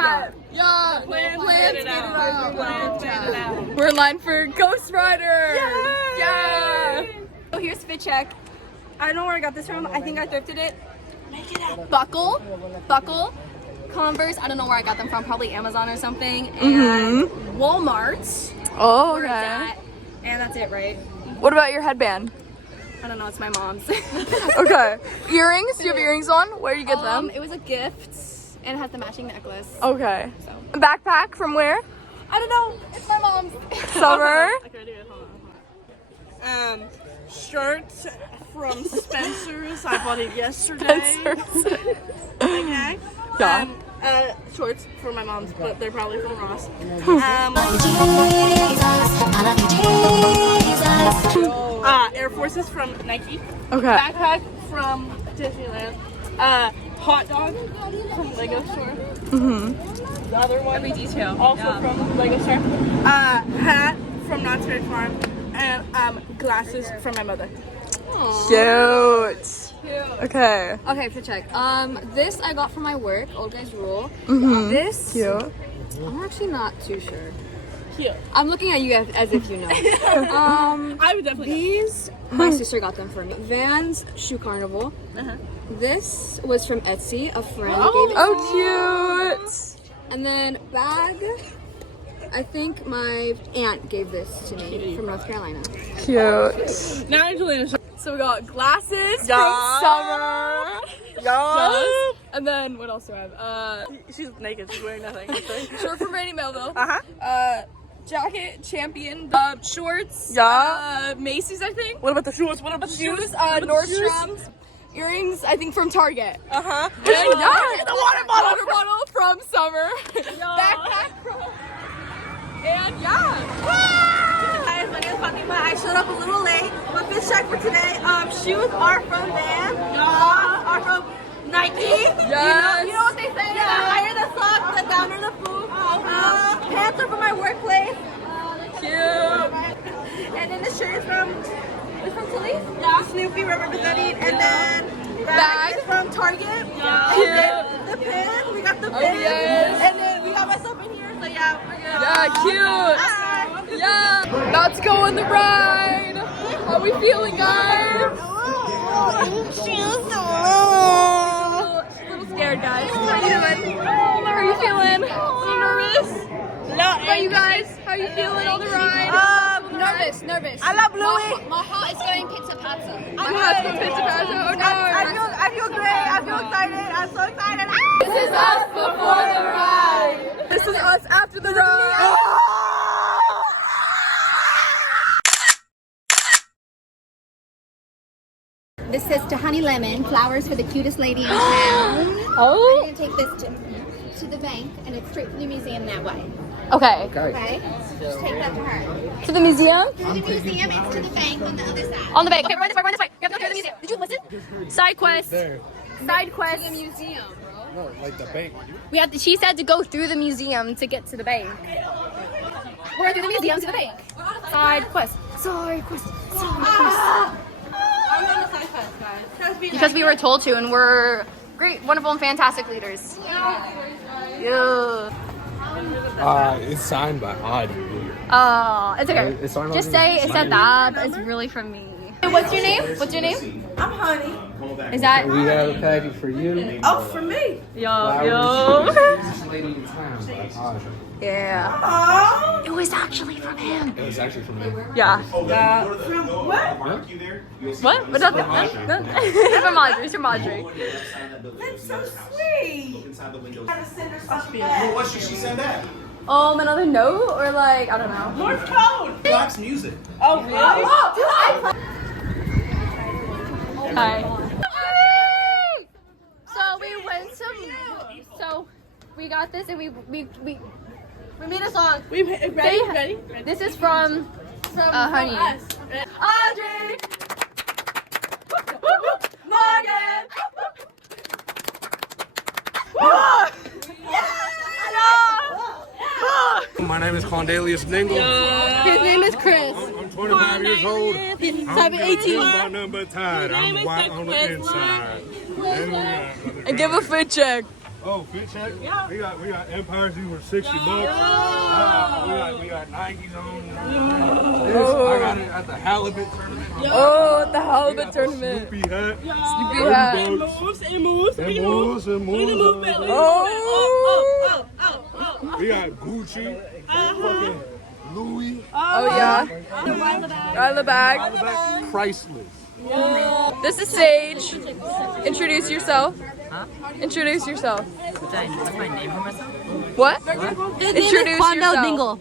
chat. Yeah. Plans made it out. We're in line for Ghost Rider. Yeah. Oh, here's fit check. I don't know where I got this from. I think I thrifted it. Make it up. Buckle. Converse. I don't know where I got them from. Probably Amazon or something. And Walmart. Oh, okay. And that's it, right? What about your headband? I don't know. It's my mom's. Okay. Earrings? Do you have earrings on? Where do you get them? It was a gift, and it has the matching necklace. Okay. So. Backpack from where? I don't know. It's my mom's. Summer. Shirts from Spencer's. I bought it yesterday. Okay. Yeah. Shorts for my mom's, but they're probably from Ross. Air Forces from Nike. Okay. Backpack from Disneyland. Hot dog from Lego Store. The other one. Every detail. Also from Lego Store. Hat from Knott's Berry Farm. And glasses from my mother. Cute. Okay. Okay, fit check. This I got from my work, Old Guys Rule. This, Cute. I'm actually not too sure. Cute. I'm looking at you as if you know. I would definitely These, my sister got them for me. Vans Shoe Carnival. This was from Etsy. A friend gave it to me. Oh, cute. And then bag, I think my aunt gave this to me from North Carolina. Cute. Now Angelina. So we got glasses Yeah. from Summer. Yes. And then what else do I have? She's naked. She's wearing nothing. Shirt from Randy Melville. Jacket, Champion, shorts. Yeah. Macy's, I think. What about the shoes? What about the shoes? Nordstrom's. Earrings, I think from Target. Uh huh. And yeah, the water bottle. Water bottle from Summer. Backpack from. And Guys, my name is Fatima. I showed up a little late. My fit check for today. Shoes are from Van. Socks are from Nike. Yes. You know what they say? The higher the socks, the downer the food. Pants are from my workplace. cute. And then the shirt is from Tilly's. Yeah. Snoopy representing. And then Bag. is from Target. Yeah. Cute. And then the pin. We got the pin. yes. And then we got myself in here. So yeah, we're good. Yeah, cute. Bye. Yeah. About to go on the ride. How we feeling, guys? She's a little scared, guys. How you doing? How are you feeling? A little nervous? How you guys? How you feeling on the ride? Nervous. I love Bluey. My heart is going pizza-pizza. I'm My heart's going pizza-pizza. Oh no. I feel great. I feel excited. I'm so excited. This is us before the ride. This is us after the ride. This says to Honey Lemon, flowers for the cutest lady in town. Oh. I'm gonna take this to the bank, and it's straight from the museum that way. Okay. Okay? Just take that to her. To the museum? Through the museum, it's to the bank on the other side. On the bank. Okay, we're this way. We have to go through the museum. Did you listen? Side quest. Side quest. To the museum, bro. No, like the bank. We have to, she said to go through the museum to get to the bank. We're going through the museum to the bank. Side quest. Side quest. Because we were told to, and we're great, wonderful, and fantastic leaders. Yeah. It's signed by Odd. Oh, it's okay. It's signed by Just me. say it said that. It's really from me. What's your name? What's your name? I'm Honey. Is that? We have a package for you. Oh, for me. Yo. This lady in town by Odd. Yeah. Oh. It was actually from him. It was actually from me. Yeah. From what? What? But nothing. It's from Audrey. It's from Audrey. That's so sweet. Gotta send her something back. What should she send back? Another note or like I don't know. Morse code. Black's music. Oh, really? Oh, Hi. So we went to. So we got this and we made a song. ready? This is from Honey. Us. Audrey. Morgan. My name is Condalius Dingle. His name is Chris. I'm 25 years old. I'm 18. about nothing but tired. I'm white on the inside. And give a fit check. Oh, fit check? Yeah. We got Empires, these were 60 bucks. We got Nikes on. I got it at the halibut tournament. Oh, at the halibut tournament. Snoopy hat. Snoopy hat. It moves. Oh. Oh. We got Gucci. Fucking Louis. Oh yeah. Ryla bag. Priceless. This is Sage. Introduce yourself. Huh? Introduce yourself. What's my name for myself? What? His Introduce name is Quandale yourself. Dingle.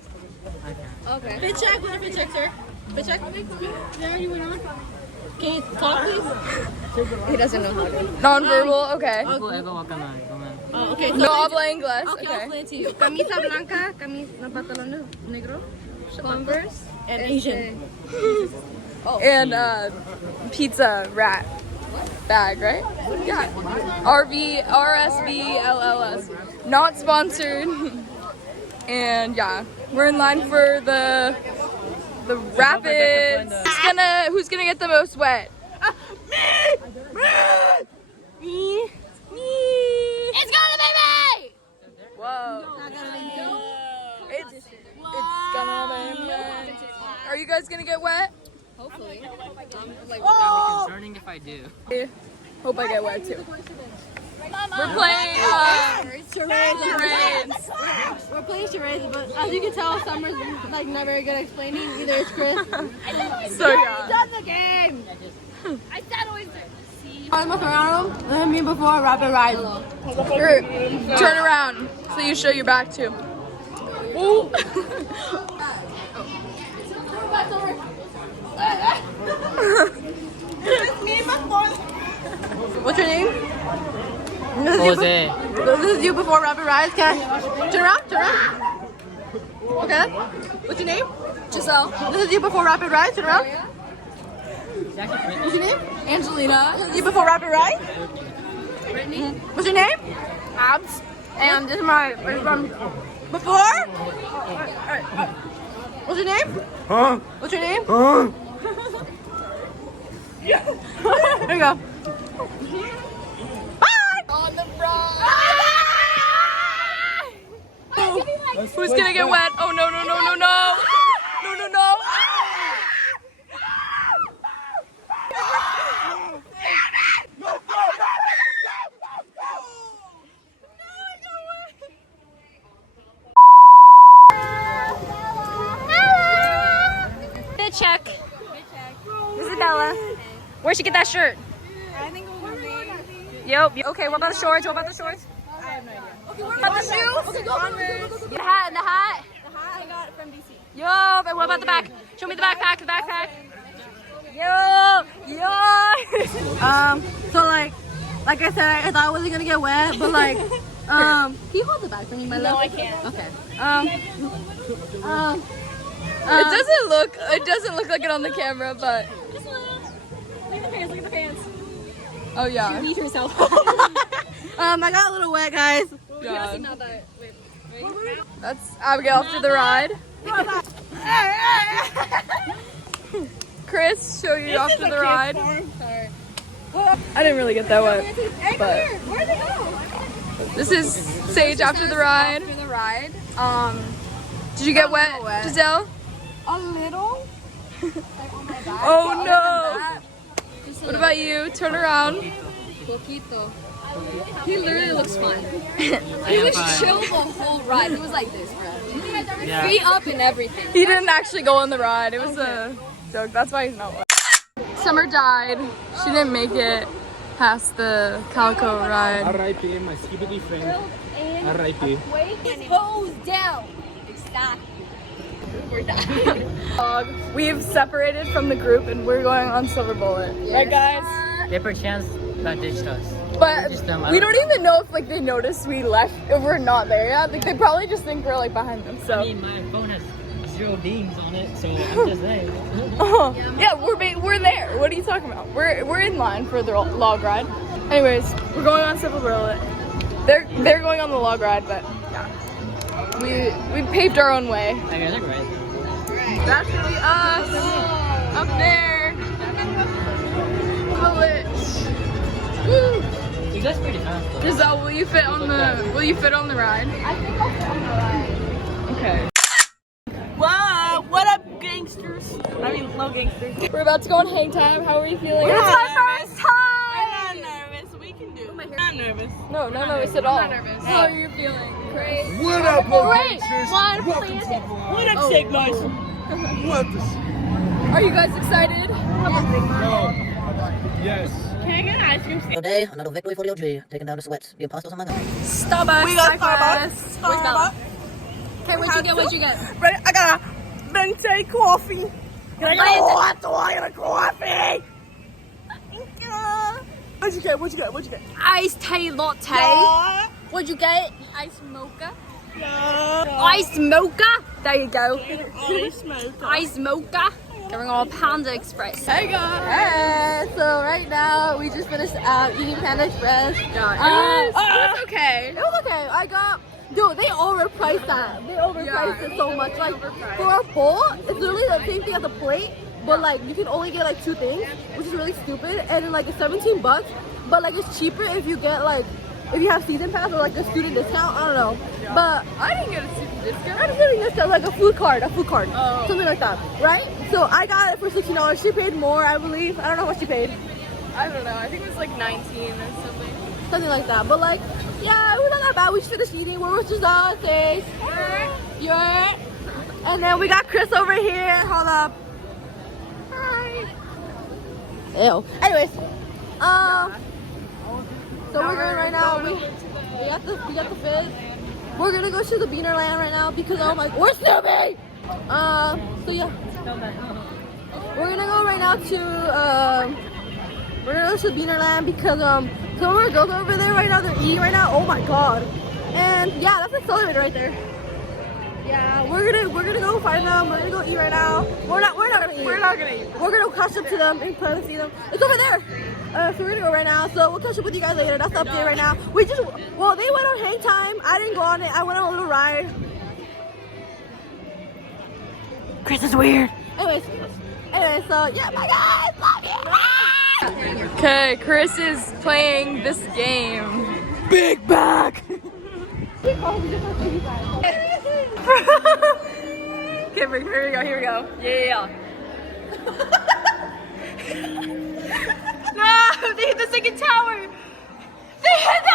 Okay. Fit check, what a fit check, sir? Fit check? Yeah, you went on. Can you talk, please? He doesn't know how to. Non-verbal. Okay. Oh, okay. No habla inglés. Okay, I'll Okay. explain it to you. Camisa blanca, pantalón negro, Converse, And Asian. And pizza rat bag, right? Yeah. RSVLLS. Not sponsored. And yeah, we're in line for the rapids. Who's gonna get the most wet? Me. It's gonna be me! Whoa. It's gonna be me. Are you guys gonna get wet? hopefully. Concerning if I do. Hope I get wet too. We're playing charades. We're playing charades, but as you can tell, Summer's like not very good at explaining. Either it's Chris. So yeah. Done the game. I said always I'm around. Let me before rapid ride. Turn around so you show your back too. Ooh. What's your name? Jose. This is you before rapid rides. Okay. Turn around. Turn around. Okay. What's your name? Giselle. This is you before rapid rides. Turn around. What's your name? Angelina. This is you before rapid ride. Brittany. What's your name? Abs. And this is my before. What's your name? Huh? What's your name? Huh? There you go. On the run. Who's gonna get wet? Oh no no no no no. No no no. Fit check. This is Bella. Where'd she get that shirt? I think it was me. Yep. Okay, what about the shorts? What about the shorts? I have no idea. What about the shoes? Okay, go. The hat and the hat. The hat I got from DC. Yo, and what about the back? Show me the backpack, the backpack. Yo, yo. So like I said, I thought I wasn't gonna get wet, but like, can you hold the bag for me, my love? No, I can't. Okay. It doesn't look like it on the camera, but Just a little. Look at the pants. Look at the pants. oh yeah. Beat herself. I got a little wet, guys. Yeah. Not that. Wait. That's Abigail after the ride. Chris, show you after the ride. I didn't really get that wet, but Where'd they go? this is Sage after the ride. After the ride. Did you get wet, Giselle? A little. Oh no! What about you? Turn around. Poquito. He literally looks fine. I He am was fine. chill the whole ride. He was like this, bro. Yeah. Feet up and everything. He didn't actually go on the ride. It was a joke. That's why he's not wet. Summer died. She didn't make it past the Calico ride. R.I.P. my skibidi friend. R.I.P. Hose down. Exactly. We're done. We've separated from the group and we're going on Silver Bullet. Right, guys? They perchance that ditched us. But Just them, I we don't- don't even know if like they noticed we left, if we're not there yet. Like they probably just think we're like behind them. So I mean, my phone has 0 dings on it, so I'm just saying. yeah, we're there. What are you talking about? We're in line for the log ride. Anyways, we're going on Silver Bullet. They're going on the log ride, but yeah, we paved our own way. I guess they're right. That's gonna be us up there. Bullet. Woo! You guys made it fast. Giselle, will you fit on the ride? I think I'll fit on the ride. Okay. Whoa, what up, gangsters? I mean, no gangsters. We're about to go on hang time. How are you feeling? We're It's not my nervous. first time! I'm not nervous. We can do it. I'm not nervous. No, not nervous at all. How are you feeling? Great. What up, Great. gangsters? One, Welcome please. to the vlog. What up, Shake Boys? What the? Are you guys excited? No. Yes. Can I get an ice cream? Today, another victory for the OG, taking down the sweats, the apostles among us. Starbucks. We got breakfast. Starbucks. Okay, what'd you get? What'd you get? Ready? I got a venti coffee. Can I get a hot white coffee? What'd you get? What'd you get? What'd you get? Iced tea latte. Yeah. What'd you get? Iced mocha. Yeah. Iced mocha. There you go. Ice mocha. Iced mocha. Going on Panda Express. Hey guys! Hey, so right now we just finished eating Panda Express. It was okay. It was okay. I got, dude, they overpriced that. They overpriced it so much. Like for a bowl, it's literally the same thing as a plate, but like you can only get like 2 things, which is really stupid. And then like it's $17, but like it's cheaper if you get like if you have season pass or like a student discount. I don't know, but I didn't get a student discount. I'm getting this like a food card, something like that, right? So I got it for $16. She paid more, I believe. I don't know what she paid. I don't know. I think it was like 19 or something. Something like that. But like, yeah, it was not that bad. We just finished eating. Where was Giselle? Say, you're. And then we got Chris over here. Hold up. Hi. Ew. Anyways, so we're going right now. We got the fizz. We're gonna go to the Beaner Land right now because oh my, we're Snoopy. So yeah. We're gonna go right now to Beaner Land because some of our girls are over there right now. They're eating right now. Oh my god! And yeah, that's Accelerator right there. Yeah, we're gonna go find them. We're gonna go eat right now. We're not gonna eat. We're gonna catch up to them and plan to see them. It's over there. So we're gonna go right now. So we'll catch up with you guys later. That's the update right now. They went on hang time. I didn't go on it. I went on a little ride. Chris is weird. Anyways, so yeah, bye guys. Love you. Okay, Chris is playing this game. Big back. Okay, here we go. Yeah. No, they hit the second tower. They hit the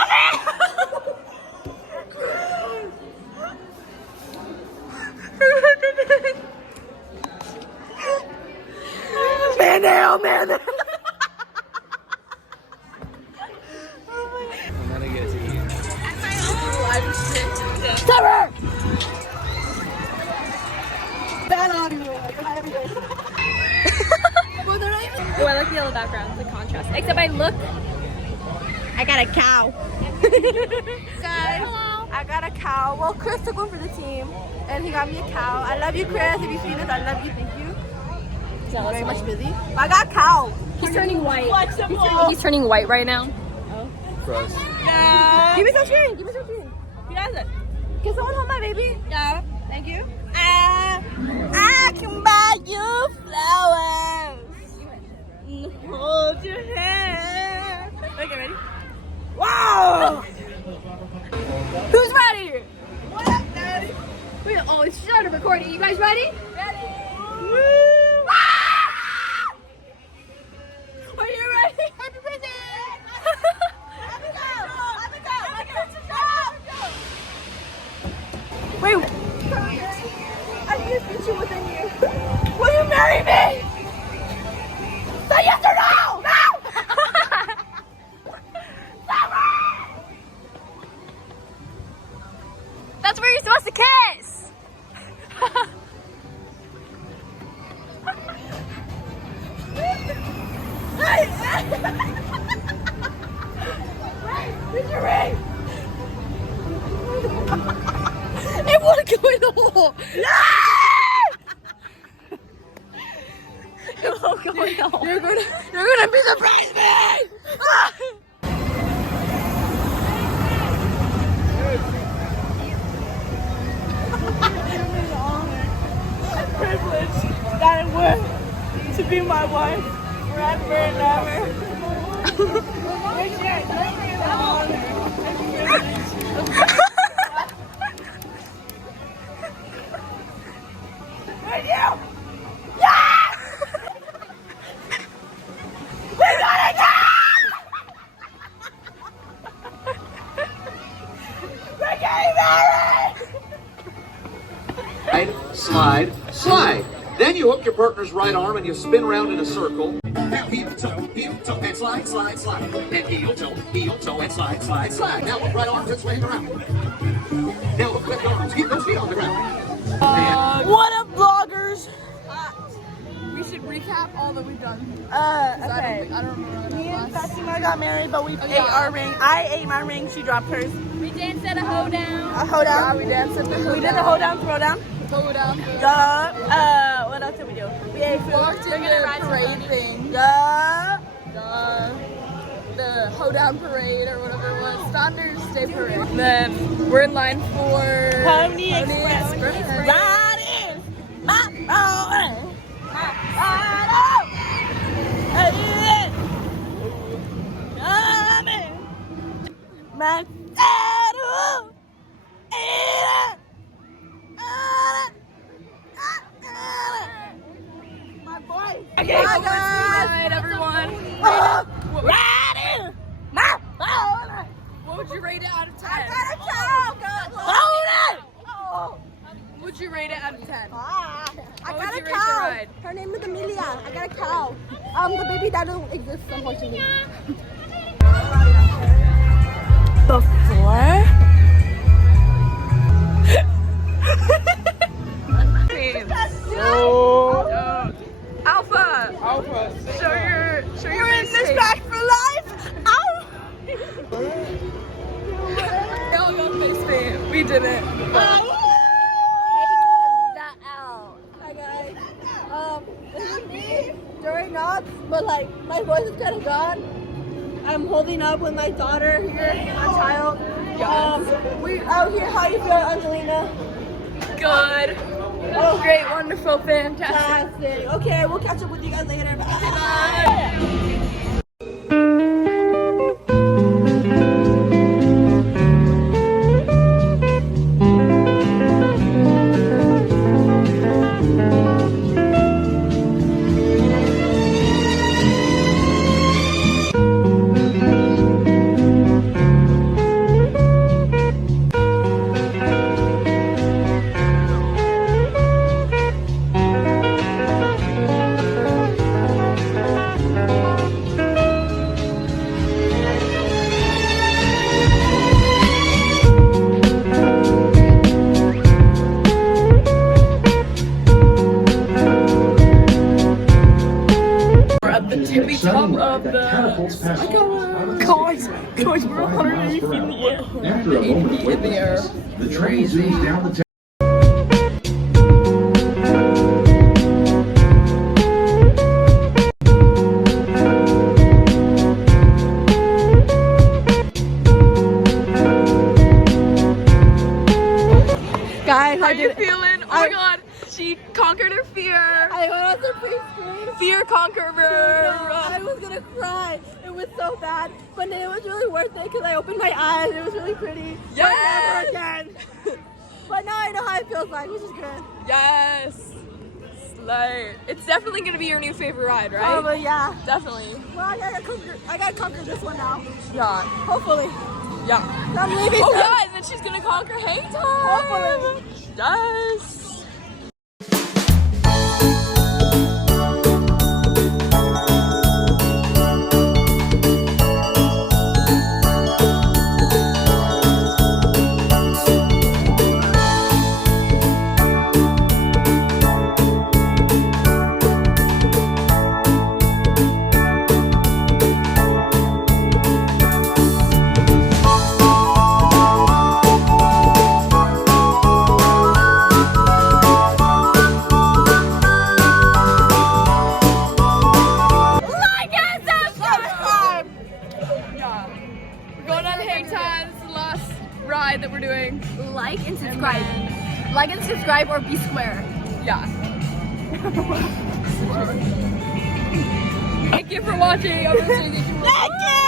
Man. And then I get to eat. Cover! Oh, I like the yellow background, the contrast. Except I got a cow. Guys, I got a cow. Well, Chris took one for the team, and he got me a cow. I love you, Chris. If you see this, I love you. Thank you. Very much busy. But I got a cow. He's turning white. Flexible. He's turning white right now. Gross. Yeah. Give me some screen. Give me some screen. He does it. Can someone hold my baby? Yeah. Thank you. I can buy you flowers. Hold your hand. Okay, ready? Wow! Who's ready? What up, Daddy? Wait, oh, it's started recording. You guys ready? Ready? Are you ready? Happy birthday! Wait. I need a picture within you. Will you marry me? Say yes or no! No! That's where you're supposed to kiss. Where's your ring? It won't go in the hole. It won't go in the hole. You're gonna be the bridesmaid. I'm privileged that it would to be my wife forever and ever. Slide, slide. Then you hook your partner's right arm and you spin around in a circle. Now heel toe, and slide, slide, slide. And heel toe, and slide, slide, slide. Now hook right arms and swing around. Now hook left arms, keep those feet on the ground. What up, vloggers? We should recap all that we've done. Okay. I don't remember. Me and Fatima got married, but we ate our ring. I ate my ring. She dropped hers. We danced at a hoedown. A hoedown. We danced at the hoedown. We did the hoedown, throwdown. Hoedown. What else did we do? We ate food. Walked in the parade thing. The hoedown parade or whatever it was. Founders Day parade. Then we're in line for Pony Express. That is my own. My boy. Okay, right, everyone. What would you rate it out of 10? Would you rate it out of 10? I What got would a you rate the cow. ride? Her name is Amelia. I got a cow. The baby that don't exist, unfortunately. Before? Alpha. Show your face. This back for life. Ow! Girl, go face paint. We did it. That out. Hi guys. This is me during knots, but like my voice is kind of gone. I'm holding up with my daughter here, my child. We out here. How you feel, Angelina? Good. Oh, great, wonderful, fantastic. Fantastic. Okay, we'll catch up with you guys later. Bye. Tippy top of the guys, we're 180 feet in the air. After a moment of weightlessness, the train zooms down the Guys, How are you feeling? Oh my god, she conquered her fear. I went on the pre-screen. Fear conqueror. I was gonna cry. It was so bad, but then it was really worth it because I opened my eyes. It was really pretty. Yes! But never again. But now I know how it feels like, which is good. Yes. Slay. It's definitely gonna be your new favorite ride, right? Probably, yeah. Definitely. Well, I gotta conquer this one now. Yeah. Hopefully. Yeah. I'm leaving. Oh soon. yeah, and then she's gonna conquer hang time. Hopefully. Yes. That we're doing. Like and subscribe. Like and subscribe or be square. Yeah. Thank you for watching. I'm gonna say thank you.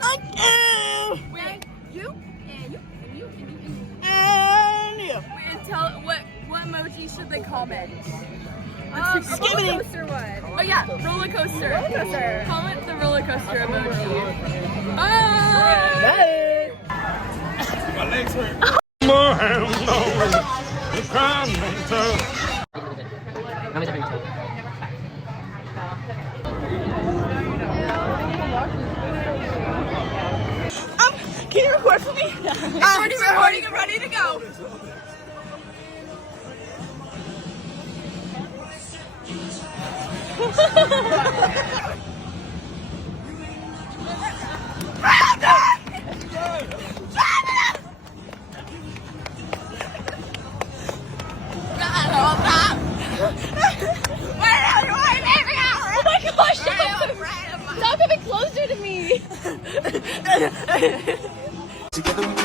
Thank you. emoji should they comment? A roller coaster one. Oh yeah, roller coaster. Roller coaster. Comment the roller coaster emoji. Bye. My legs hurt. More hands over the crime Can you record for me? I'm recording and ready to go. Oh my gosh! Stop coming closer to me. Together we